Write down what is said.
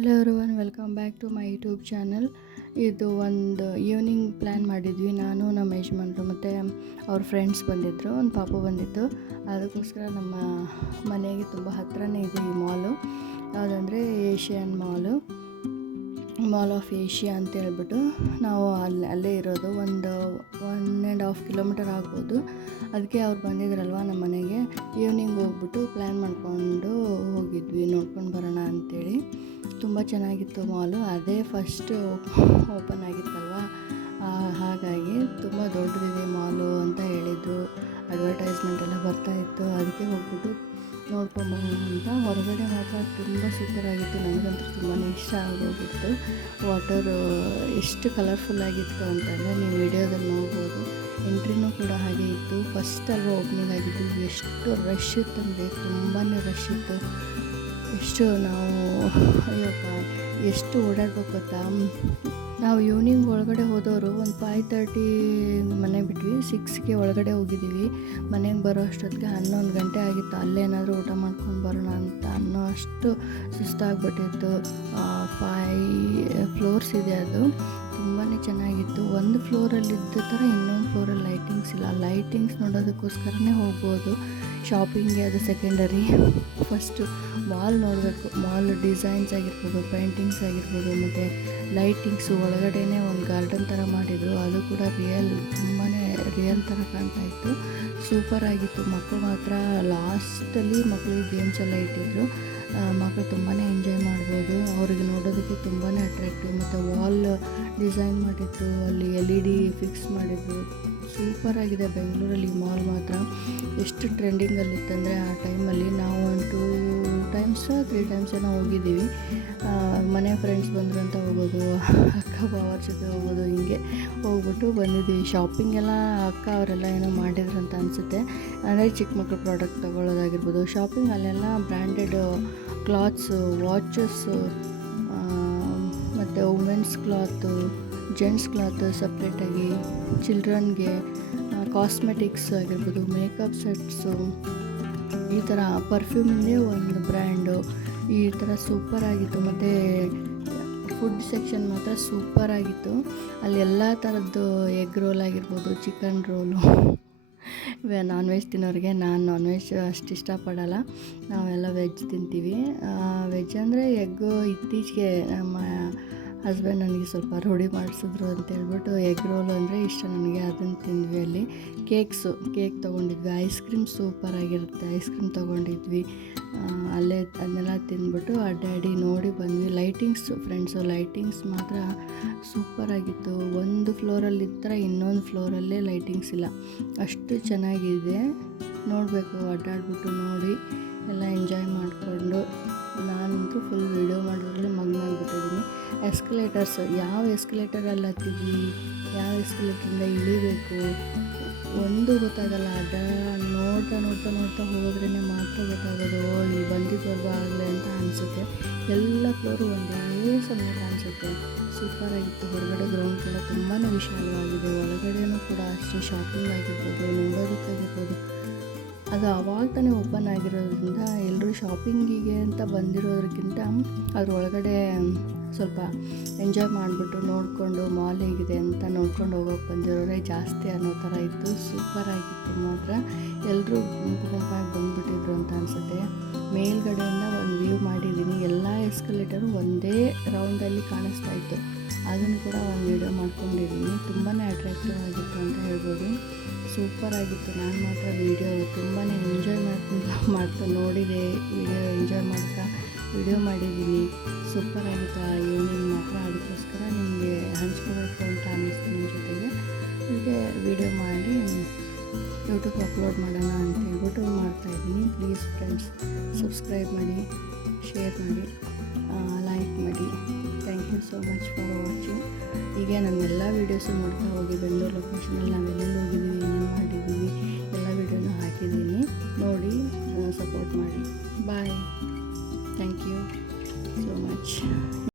Hello everyone, welcome back to my YouTube channel. ಇದು ಒಂದು evening plan ಮಾಡಿದ್ವಿ. ನಾನು ನಮ್ಮ ಯಜಮಾನ್ರು ಮತ್ತು ಅವ್ರ ಫ್ರೆಂಡ್ಸ್ ಬಂದಿದ್ದರು. ಒಂದು ಪಾಪು ಬಂದಿತ್ತು. ಅದಕ್ಕೋಸ್ಕರ ನಮ್ಮ ಮನೆಗೆ ತುಂಬ ಹತ್ತಿರನೇ ಇದೆ ಈ ಮಾಲು. ಯಾವುದಂದರೆ ಏಷ್ಯನ್ ಮಾಲ್ ಆಫ್ ಏಷ್ಯಾ ಅಂತ ಹೇಳ್ಬಿಟ್ಟು ನಾವು ಅಲ್ಲೇ ಇರೋದು. ಒಂದು 1.5 ಕಿಲೋಮೀಟರ್ ಆಗ್ಬೋದು. ಅದಕ್ಕೆ ಅವ್ರು ಬಂದಿದ್ರಲ್ವ ನಮ್ಮ ಮನೆಗೆ. ಈವ್ನಿಂಗ್ ಹೋಗ್ಬಿಟ್ಟು ಪ್ಲ್ಯಾನ್ ಮಾಡಿಕೊಂಡು ಹೋಗಿದ್ವಿ, ನೋಡ್ಕೊಂಡು ಬರೋಣ ಅಂಥೇಳಿ. ತುಂಬ ಚೆನ್ನಾಗಿತ್ತು ಮಾಲು. ಅದೇ ಫಸ್ಟ್ ಓಪನ್ ಆಗಿತ್ತಲ್ವ, ಹಾಗಾಗಿ ತುಂಬ ದೊಡ್ಡದಿದೆ ಮಾಲು ಅಂತ ಹೇಳಿದರು. ಅಡ್ವರ್ಟೈಸ್ಮೆಂಟ್ ಎಲ್ಲ ಬರ್ತಾಯಿತ್ತು. ಅದಕ್ಕೆ ಹೋಗ್ಬಿಟ್ಟು ನೋಡ್ಕೊಂಬರೋಣ ಅಂತ. ಹೊರಗಡೆ ಮಾತ್ರ ತುಂಬ ಸೂಪರಾಗಿತ್ತು. ನನಗಂತೂ ತುಂಬಾ ಇಷ್ಟ ಆಗೋಗಿತ್ತು. ವಾಟರು ಎಷ್ಟು ಕಲರ್ಫುಲ್ಲಾಗಿತ್ತು ಅಂತಂದರೆ ನೀವು ವಿಡಿಯೋದಲ್ಲಿ ನೋಡ್ಬೋದು. ಎಂಟ್ರಿನೂ ಕೂಡ ಹಾಗೆ ಇತ್ತು. ಫಸ್ಟ್ ಅಲ್ವ ಓಪನಿಂಗ್ ಆಗಿದ್ದು. ಎಷ್ಟು ರಶ್ ಇತ್ತಂದರೆ ತುಂಬಾ ರಶ್ ಇತ್ತು. ಅಯ್ಯಪ್ಪ ಎಷ್ಟು ಓಡಾಡ್ಬೇಕು ಗೊತ್ತಾ. ನಾವು ಈವ್ನಿಂಗ್ ಒಳಗಡೆ ಹೋದವರು ಒಂದು 5:30 ಮನೆ ಬಿಟ್ವಿ. 6ಗೆ ಒಳಗಡೆ ಹೋಗಿದ್ದೀವಿ. ಮನೆಗೆ ಬರೋ ಅಷ್ಟೊತ್ತಿಗೆ 11 ಗಂಟೆ ಆಗಿತ್ತು. ಅಲ್ಲೇನಾದರೂ ಊಟ ಮಾಡ್ಕೊಂಡು ಬರೋಣ ಅಂತ ಅನ್ನೋ ಅಷ್ಟು ಸುಸ್ತಾಗ್ಬಿಟ್ಟಿತ್ತು. 5 ಫ್ಲೋರ್ಸ್ ಇದೆ ಅದು. ತುಂಬಾ ಚೆನ್ನಾಗಿತ್ತು. ಒಂದು ಫ್ಲೋರಲ್ಲಿ ಇದ್ದ ಥರ ಇನ್ನೊಂದು ಫ್ಲೋರಲ್ಲಿ ಲೈಟಿಂಗ್ಸ್ ಇಲ್ಲ. ಲೈಟಿಂಗ್ಸ್ ನೋಡೋದಕ್ಕೋಸ್ಕರನೇ ಹೋಗ್ಬೋದು. ಶಾಪಿಂಗ್ಗೆ ಅದು ಸೆಕೆಂಡರಿ. ಫಸ್ಟು ಮಾಲ್ ನೋಡಬೇಕು. ಮಾಲ್ ಡಿಸೈನ್ಸ್ ಆಗಿರ್ಬೋದು, ಪೇಂಟಿಂಗ್ಸ್ ಆಗಿರ್ಬೋದು, ಮತ್ತು ಲೈಟಿಂಗ್ಸು. ಒಳಗಡೆನೇ ಒಂದು ಗಾರ್ಡನ್ ಥರ ಮಾಡಿದರು. ಅದು ಕೂಡ ತುಂಬಾ ರಿಯಲ್ ಥರ ಕಾಣ್ತಾಯಿತ್ತು. ಸೂಪರಾಗಿತ್ತು. ಮಕ್ಕಳು ಮಾತ್ರ ಲಾಸ್ಟಲ್ಲಿ ಮಕ್ಕಳಿಗೆ ಗೇಮ್ಸ್ ಎಲ್ಲ ಇಟ್ಟಿದ್ರು. ಮಕ್ಕಳು ತುಂಬಾ ಎಂಜಾಯ್ ಮಾಡ್ಬೋದು. ಅವ್ರಿಗೆ ನೋಡೋದಕ್ಕೆ ತುಂಬಾ ಅಟ್ರಾಕ್ಟಿವ್. ಮತ್ತು ವಾಲ್ ಡಿಸೈನ್ ಮಾಡಿದ್ದು, ಅಲ್ಲಿ LED ಫಿಕ್ಸ್ ಮಾಡಿದ್ದು. ಸೂಪರಾಗಿದೆ. ಬೆಂಗಳೂರಲ್ಲಿ ಮಾಲ್ ಮಾತ್ರ ಎಷ್ಟು ಟ್ರೆಂಡಿಂಗಲ್ಲಿತ್ತಂದರೆ ಆ ಟೈಮಲ್ಲಿ ನಾವು ಒಂದು 3 ಟೈಮ್ಸ್ ಏನೋ ಹೋಗಿದ್ದೀವಿ. ಮನೆ ಫ್ರೆಂಡ್ಸ್ ಬಂದರು ಅಂತ ಹೋಗೋದು, ಅಕ್ಕ ಬಾವರ ಜೊತೆ ಹೋಗೋದು, ಹಿಂಗೆ ಹೋಗ್ಬಿಟ್ಟು ಬಂದಿದ್ದೀವಿ. ಶಾಪಿಂಗ್ ಎಲ್ಲ ಅಕ್ಕ ಅವರೆಲ್ಲ ಏನೋ ಮಾಡಿದ್ರು ಅಂತ ಅನಿಸುತ್ತೆ. ಅಂದರೆ ಚಿಕ್ಕ ಮಕ್ಕಳು ಪ್ರಾಡಕ್ಟ್ ತೊಗೊಳ್ಳೋದಾಗಿರ್ಬೋದು. ಶಾಪಿಂಗ್ ಅಲ್ಲೆಲ್ಲ ಬ್ರ್ಯಾಂಡೆಡ್ ಕ್ಲಾತ್ಸು, ವಾಚಸ್ಸು, ಮತ್ತು ವುಮೆನ್ಸ್ ಕ್ಲಾತು, ಜೆಂಟ್ಸ್ ಕ್ಲಾತ್ ಸಪ್ರೇಟಾಗಿ, ಚಿಲ್ಡ್ರನ್ಗೆ ಕಾಸ್ಮೆಟಿಕ್ಸ್ ಆಗಿರ್ಬೋದು, ಮೇಕಪ್ ಸೆಟ್ಸು, ಈ ಥರ ಪರ್ಫ್ಯೂಮಿಂದೇ ಒಂದು ಬ್ರ್ಯಾಂಡು. ಈ ಥರ ಸೂಪರಾಗಿತ್ತು. ಮತ್ತು ಫುಡ್ ಸೆಕ್ಷನ್ ಮಾತ್ರ ಸೂಪರಾಗಿತ್ತು. ಅಲ್ಲಿ ಎಲ್ಲ ಥರದ್ದು ಎಗ್ ರೋಲ್ ಆಗಿರ್ಬೋದು, ಚಿಕನ್ ರೋಲು. ನಾನ್ ವೆಜ್ ತಿನ್ನೋರಿಗೆ, ನಾನು ನಾನ್ ವೆಜ್ ಅಷ್ಟು ಇಷ್ಟಪಡಲ್ಲ. ನಾವೆಲ್ಲ ವೆಜ್ ತಿಂತೀವಿ. ವೆಜ್ ಅಂದರೆ ಎಗ್ಗು ಇತ್ತೀಚೆಗೆ ನಮ್ಮ ಹಸ್ಬೆಂಡ್ ನನಗೆ ಸ್ವಲ್ಪ ರೂಢಿ ಮಾಡಿಸಿದ್ರು ಅಂತೇಳ್ಬಿಟ್ಟು ಎಗ್ ರೋಲ್ ಅಂದರೆ ಇಷ್ಟ ನನಗೆ. ಅದನ್ನು ತಿಂದ್ವಿ. ಅಲ್ಲಿ ಕೇಕ್ ತೊಗೊಂಡಿದ್ವಿ. ಐಸ್ ಕ್ರೀಮ್ ಸೂಪರಾಗಿರುತ್ತೆ. ಐಸ್ ಕ್ರೀಮ್ ತೊಗೊಂಡಿದ್ವಿ. ಅಲ್ಲೇ ಅದನ್ನೆಲ್ಲ ತಿಂದ್ಬಿಟ್ಟು ಅಡ್ಡಾಡಿ ನೋಡಿ ಬಂದ್ವಿ. ಲೈಟಿಂಗ್ಸ್ ಮಾತ್ರ ಸೂಪರಾಗಿತ್ತು. ಒಂದು ಫ್ಲೋರಲ್ಲಿ ಇದ್ದರೆ ಇನ್ನೊಂದು ಫ್ಲೋರಲ್ಲೇ ಲೈಟಿಂಗ್ಸ್ ಇಲ್ಲ. ಅಷ್ಟು ಚೆನ್ನಾಗಿದೆ. ನೋಡಬೇಕು, ಅಡ್ಡಾಡ್ಬಿಟ್ಟು ನೋಡಿ ಎಲ್ಲ ಎಂಜಾಯ್ ಮಾಡಿಕೊಂಡು. ನಾನಂತೂ ಫುಲ್ ವೀಡಿಯೋ ಮಾಡೋದ್ರಲ್ಲಿ ಮಗ್ನಾಗ್ಬಿಟ್ಟಿದ್ದೀನಿ. ಎಸ್ಕಲೇಟರ್ಸ್, ಯಾವ ಎಸ್ಕಲೇಟರಲ್ಲಿ ಹತ್ತಿದ್ವಿ, ಯಾವ ಎಸ್ಕಲೇಟ್ರಿಂದ ಇಳಿಬೇಕು ಒಂದು ಗೊತ್ತಾಗಲ್ಲ. ನೋಡ್ತಾ ಹೋಗೋದ್ರೇ ಮಾತ್ರ ಗೊತ್ತಾಗೋದು. ಇಲ್ಲಿ ಬಂದಿದ್ದಲ್ವ ಆಗಲೇ ಅಂತ ಅನಿಸುತ್ತೆ. ಎಲ್ಲ ಫ್ಲೋರು ಒಂದೇ ಸಮಯ ಕಾಣಿಸುತ್ತೆ. ಸೂಪರಾಗಿತ್ತು. ಹೊರಗಡೆ ಗ್ರೌಂಡ್ ಕೂಡ ತುಂಬಾ ವಿಶಾಲವಾಗಿದೆ. ಒಳಗಡೆನೂ ಕೂಡ ಅಷ್ಟೇ. ಶಾಪಿಂಗ್ ಆಗಿರ್ಬೋದು, ನೋಡೋದಕ್ಕಾಗಿರ್ಬೋದು. ಅದು ಆವಾಗ ತಾನೇ ಓಪನ್ ಆಗಿರೋದ್ರಿಂದ ಎಲ್ಲರೂ ಶಾಪಿಂಗಿಗೆ ಅಂತ ಬಂದಿರೋದಕ್ಕಿಂತ ಅದ್ರ ಒಳಗಡೆ ಸ್ವಲ್ಪ ಎಂಜಾಯ್ ಮಾಡಿಬಿಟ್ಟು ನೋಡಿಕೊಂಡು ಮಾಲ್ ಹೇಗಿದೆ ಅಂತ ನೋಡ್ಕೊಂಡು ಹೋಗೋಕೆ ಬಂದಿರೋರೇ ಜಾಸ್ತಿ ಅನ್ನೋ ಥರ ಇತ್ತು. ಸೂಪರಾಗಿತ್ತು ಮಾತ್ರ. ಎಲ್ಲರೂ ಗುಂಪಾಗಿ ಬಂದುಬಿಟ್ಟಿದ್ರು ಅಂತ ಅನಿಸುತ್ತೆ. ಮೇಲ್ಗಡೆಯಿಂದ ಒಂದು ವ್ಯೂ ಮಾಡಿದ್ದೀನಿ. ಎಲ್ಲ ಎಸ್ಕಲೇಟರು ಒಂದೇ ರೌಂಡಲ್ಲಿ ಕಾಣಿಸ್ತಾ ಇತ್ತು. ಅದನ್ನು ಕೂಡ ಒಂದು ವೀಡಿಯೋ ಮಾಡ್ಕೊಂಡಿದ್ದೀನಿ. ತುಂಬಾ ಅಟ್ರಾಕ್ಟಿವ್ ಆಗಿತ್ತು ಅಂತ ಹೇಳ್ಬೋದು. ಸೂಪರಾಗಿತ್ತು. ನಾನು ಮಾತ್ರ ವೀಡಿಯೋ ತುಂಬಾ ಎಂಜಾಯ್ ಮಾಡ್ತಾ ನೋಡಿದೆ. ಎಂಜಾಯ್ ಮಾಡ್ತಾ ವೀಡಿಯೋ ಮಾಡಿದ್ದೀನಿ. ಸೂಪರಾಗಿತ್ತು ಆ ಈವ್ನಿಂಗ್ ಮಾತ್ರ. ಅದಕ್ಕೋಸ್ಕರ ನಿಮಗೆ ಹಂಚ್ಕೋಬೇಕು ಅಂತ ಅನ್ನಿಸ್ತು ನಿಮ್ಮ ಜೊತೆಗೆ. ಅದಕ್ಕೆ ವೀಡಿಯೋ ಮಾಡಿ ಯೂಟ್ಯೂಬ್ ಅಪ್ಲೋಡ್ ಮಾಡೋಣ ಅಂತ ಹೇಳ್ಬಿಟ್ಟು ಮಾಡ್ತಾಯಿದ್ದೀನಿ. ಪ್ಲೀಸ್ ಫ್ರೆಂಡ್ಸ್, ಸಬ್ಸ್ಕ್ರೈಬ್ ಮಾಡಿ, ಶೇರ್ ಮಾಡಿ, ಲೈಕ್ ಮಾಡಿ. Thank you so much for watching. ಹೀಗೆ ನನ್ನೆಲ್ಲ ವೀಡಿಯೋಸು ನೋಡ್ತಾ ಹೋಗಿ. ಬೆಂಗಳೂರು ಲೊಕೇಶನಲ್ಲಿ ನಾವೆಲ್ಲೆಲ್ಲಿ ಹೋಗಿದ್ದೀವಿ, ಏನೇನು ಮಾಡಿದ್ದೀವಿ, ಎಲ್ಲ ವೀಡಿಯೋನೂ ಹಾಕಿದ್ದೀನಿ. ನೋಡಿ ಸಪೋರ್ಟ್ ಮಾಡಿ. Bye. Thank you so much.